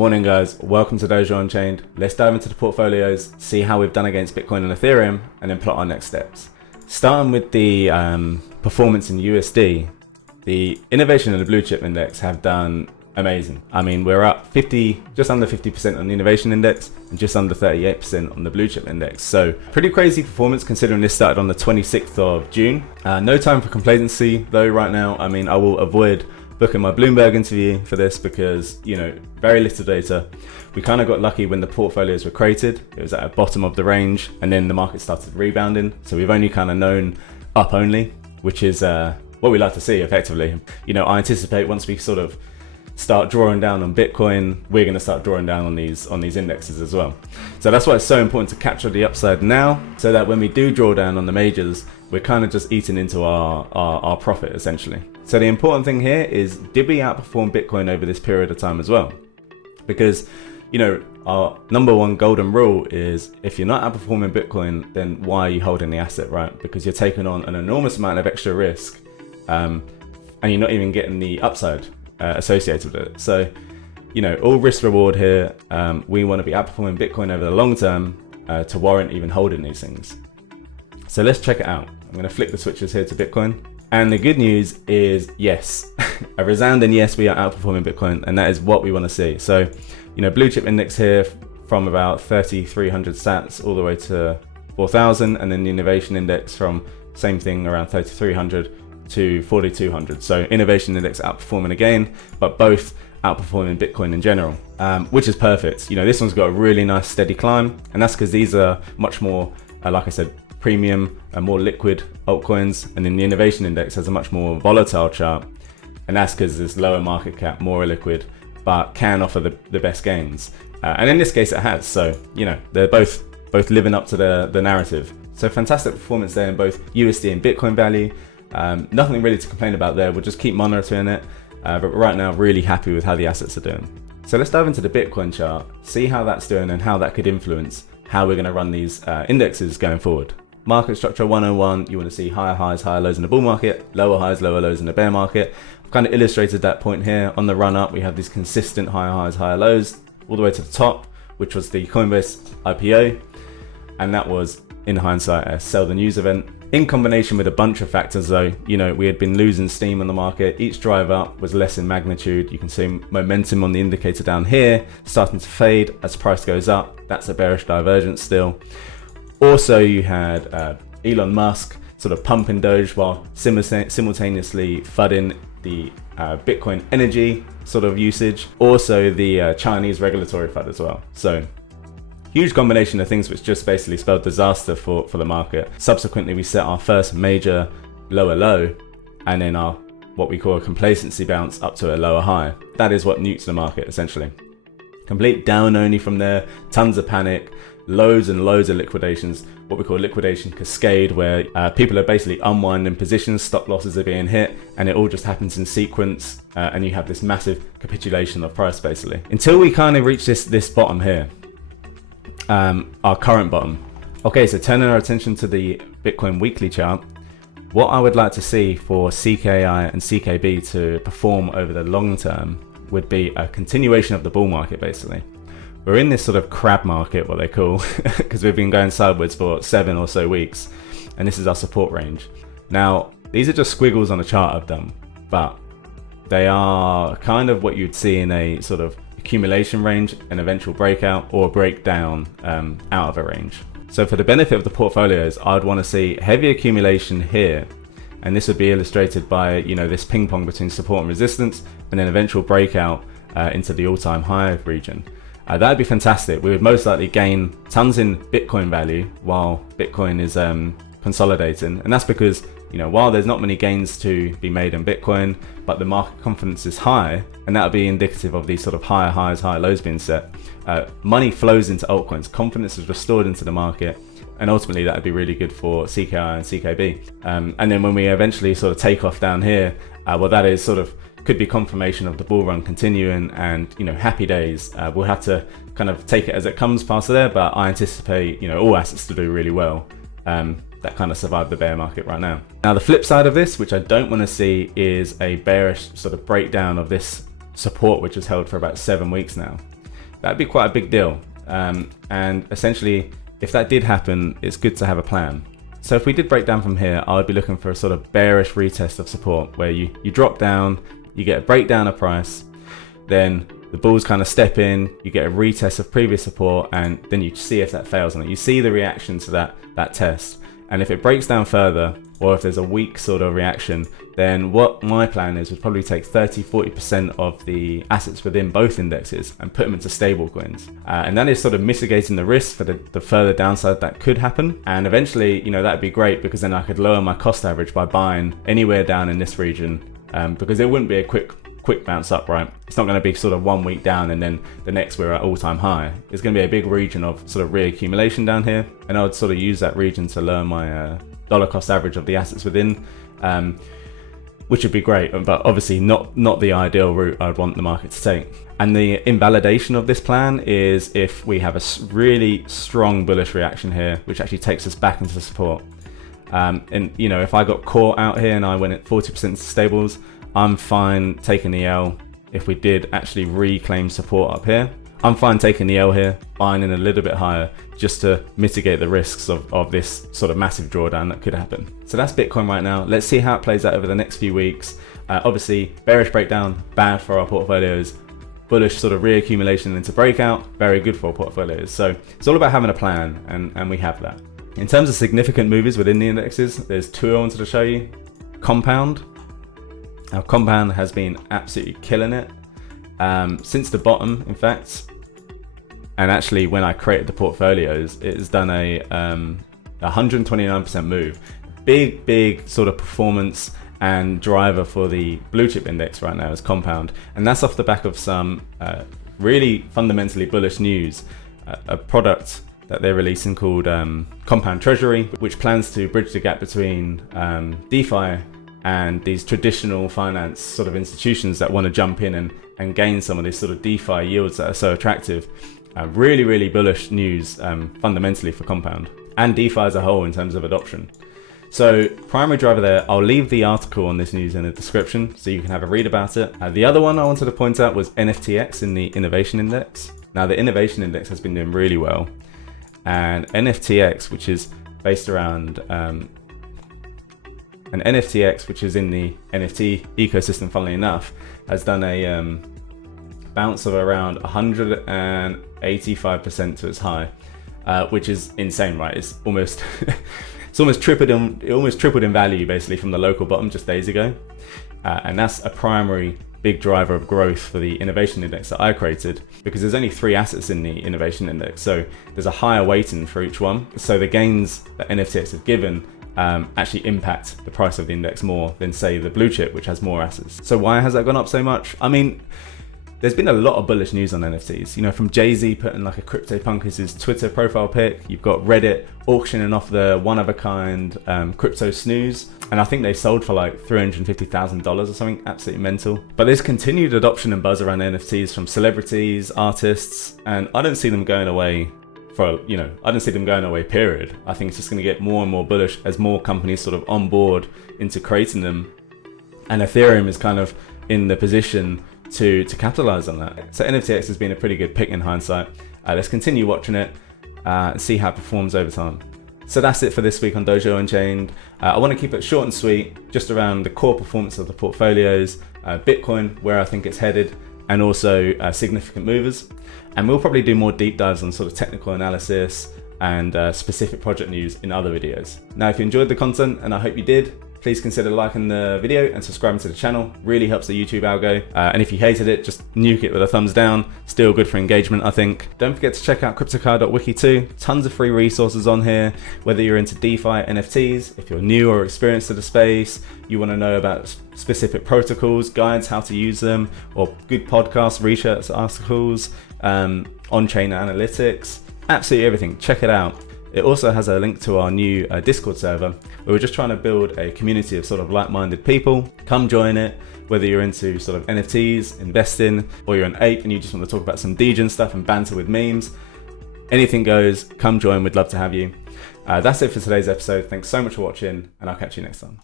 Morning guys, welcome to Dojo On-Chained. Let's dive into the portfolios, see how we've done against Bitcoin and Ethereum, and then plot our next steps. Starting with the performance in USD, the innovation and the blue chip index have done amazing. I mean, we're up just under 50% on the innovation index and just under 38% on the blue chip index. So pretty crazy performance considering this started on the 26th of June. No time for complacency though right now. I mean, I will avoid booking my Bloomberg interview for this because, you know, very little data. We kind of got lucky when the portfolios were created. It was at the bottom of the range and then the market started rebounding. So we've only kind of known up only, which is what we like to see effectively. You know, I anticipate once we sort of start drawing down on Bitcoin, we're going to start drawing down on these indexes as well. So that's why it's so important to capture the upside now, so that when we do draw down on the majors, we're kind of just eating into our profit essentially. So the important thing here is, did we outperform Bitcoin over this period of time as well? Because, you know, our number one golden rule is, if you're not outperforming Bitcoin, then why are you holding the asset, right? Because you're taking on an enormous amount of extra risk and you're not even getting the upside associated with it. So, you know, all risk reward here. We want to be outperforming Bitcoin over the long term to warrant even holding these things. So let's check it out. I'm going to flick the switches here to Bitcoin. And the good news is, yes, a resounding yes, we are outperforming Bitcoin, and that is what we want to see. So, you know, blue chip index here from about 3,300 sats all the way to 4,000, and then the innovation index from same thing around 3,300 to 4,200. So innovation index outperforming again, but both outperforming Bitcoin in general, which is perfect. You know, this one's got a really nice steady climb, and that's because these are much more, like I said, premium and more liquid altcoins, and then the innovation index has a much more volatile chart, and that's because it's lower market cap, more illiquid, but can offer the best gains. And in this case it has. So, you know, they're both living up to the narrative. So fantastic performance there in both USD and Bitcoin value. Nothing really to complain about there. We'll just keep monitoring it, but right now really happy with how the assets are doing. So let's dive into the Bitcoin chart, see how that's doing and how that could influence how we're going to run these indexes going forward. Market structure 101, you want to see higher highs, higher lows in the bull market, lower highs, lower lows in the bear market. I've kind of illustrated that point here. On the run up, we have these consistent higher highs, higher lows all the way to the top, which was the Coinbase IPO, and that was, in hindsight, a sell the news event. In combination with a bunch of factors though, you know, we had been losing steam on the market. Each drive up was less in magnitude. You can see momentum on the indicator down here starting to fade as price goes up. That's a bearish divergence still. Also, you had Elon Musk sort of pumping Doge while simultaneously fudding the Bitcoin energy sort of usage. Also the Chinese regulatory FUD as well. So huge combination of things which just basically spelled disaster for the market. Subsequently, we set our first major lower low, and then our what we call a complacency bounce up to a lower high. That is what nukes the market essentially. Complete down only from there, tons of panic, loads and loads of liquidations, what we call liquidation cascade, where people are basically unwinding positions, stop losses are being hit, and it all just happens in sequence, and you have this massive capitulation of price basically. Until we kind of reach this bottom here. Our current bottom. Okay, so turning our attention to the Bitcoin weekly chart, what I would like to see for CKI and CKB to perform over the long term would be a continuation of the bull market basically. We're in this sort of crab market, what they call, because we've been going sideways for 7 or so weeks, and this is our support range. Now, these are just squiggles on a chart I've done, but they are kind of what you'd see in a sort of accumulation range, an eventual breakout or breakdown out of a range. So for the benefit of the portfolios, I'd want to see heavy accumulation here, and this would be illustrated by, you know, this ping pong between support and resistance, and then eventual breakout into the all-time high region. That'd be fantastic. We would most likely gain tons in Bitcoin value while Bitcoin is consolidating, and that's because, you know, while there's not many gains to be made in Bitcoin, but the market confidence is high, and that would be indicative of these sort of higher highs, higher lows being set. Money flows into altcoins, confidence is restored into the market, and ultimately that would be really good for CKI and CKB. And then when we eventually sort of take off down here, well, that is sort of could be confirmation of the bull run continuing, and, you know, happy days. We'll have to kind of take it as it comes past there, but I anticipate, you know, all assets to do really well. That kind of survived the bear market right now. Now the flip side of this, which I don't want to see, is a bearish sort of breakdown of this support, which has held for about 7 weeks now. that'd be quite a big deal. And essentially, if that did happen, it's good to have a plan. So if we did break down from here, I would be looking for a sort of bearish retest of support where you drop down, you get a breakdown of price, then the bulls kind of step in, you get a retest of previous support, and then you see if that fails on it. You see the reaction to that test. And if it breaks down further, or if there's a weak sort of reaction, then what my plan is would probably take 30-40% of the assets within both indexes and put them into stable coins. And that is sort of mitigating the risk for the further downside that could happen. And eventually, that'd be great, because then I could lower my cost average by buying anywhere down in this region, because it wouldn't be a quick bounce up, right? It's not going to be sort of 1 week down and then the next we're at all-time high. It's going to be a big region of sort of reaccumulation down here, and I would sort of use that region to lower my dollar cost average of the assets within, which would be great, but obviously not the ideal route I'd want the market to take. And the invalidation of this plan is if we have a really strong bullish reaction here, which actually takes us back into support. And if I got caught out here and I went at 40% into stables, I'm fine taking the L. If we did actually reclaim support up here, I'm fine taking the L here, buying in a little bit higher, just to mitigate the risks of this sort of massive drawdown that could happen. So that's Bitcoin right now. Let's see how it plays out over the next few weeks. Obviously, bearish breakdown, bad for our portfolios. Bullish sort of reaccumulation into breakout, very good for our portfolios. So it's all about having a plan, and we have that. In terms of significant movers within the indexes, there's two I wanted to show you. Compound. Now, Compound has been absolutely killing it since the bottom, in fact. And actually, when I created the portfolios, it has done a 129% move. Big sort of performance and driver for the blue chip index right now is Compound. And that's off the back of some really fundamentally bullish news. A product that they're releasing called Compound Treasury, which plans to bridge the gap between DeFi and these traditional finance sort of institutions that want to jump in and gain some of these sort of DeFi yields that are so attractive. Really bullish news fundamentally for Compound and DeFi as a whole in terms of adoption. So primary driver there, I'll leave the article on this news in the description so you can have a read about it. The other one I wanted to point out was NFTX in the Innovation Index. Now the Innovation Index has been doing really well, and NFTX, which is based around and NFTX, which is in the NFT ecosystem, funnily enough, has done a bounce of around 185% to its high, which is insane, right? It's almost tripled in value basically from the local bottom just days ago, and that's a primary big driver of growth for the Innovation Index that I created, because there's only 3 assets in the Innovation Index, so there's a higher weighting for each one. So the gains that NFTX have given actually impact the price of the index more than, say, the blue chip, which has more assets. So why has that gone up so much? I mean, there's been a lot of bullish news on NFTs. From Jay-Z putting like a CryptoPunk as his Twitter profile pic. You've got Reddit auctioning off the one-of-a-kind crypto snooze. And I think they sold for like $350,000 or something, absolutely mental. But there's continued adoption and buzz around NFTs from celebrities, artists, and I don't see them going away period. I think it's just going to get more and more bullish as more companies sort of on board into creating them. And Ethereum is kind of in the position to capitalize on that. So NFTX has been a pretty good pick in hindsight. Let's continue watching it and see how it performs over time. So that's it for this week on Dojo On-Chained. I want to keep it short and sweet, just around the core performance of the portfolios, Bitcoin, where I think it's headed, and also significant movers. And we'll probably do more deep dives on sort of technical analysis and specific project news in other videos. Now, if you enjoyed the content, and I hope you did, please consider liking the video and subscribing to the channel. Really helps the YouTube algo. And if you hated it, just nuke it with a thumbs down. Still good for engagement, I think. Don't forget to check out cryptocar.wiki too. Tons of free resources on here, whether you're into DeFi, NFTs, if you're new or experienced to the space, you want to know about specific protocols, guides, how to use them, or good podcasts, research articles, on-chain analytics, absolutely everything. Check it out. It also has a link to our new Discord server, where we're just trying to build a community of sort of like-minded people. Come join it, whether you're into sort of NFTs, investing, or you're an ape and you just want to talk about some degen stuff and banter with memes. Anything goes, come join, we'd love to have you. That's it for today's episode. Thanks so much for watching, and I'll catch you next time.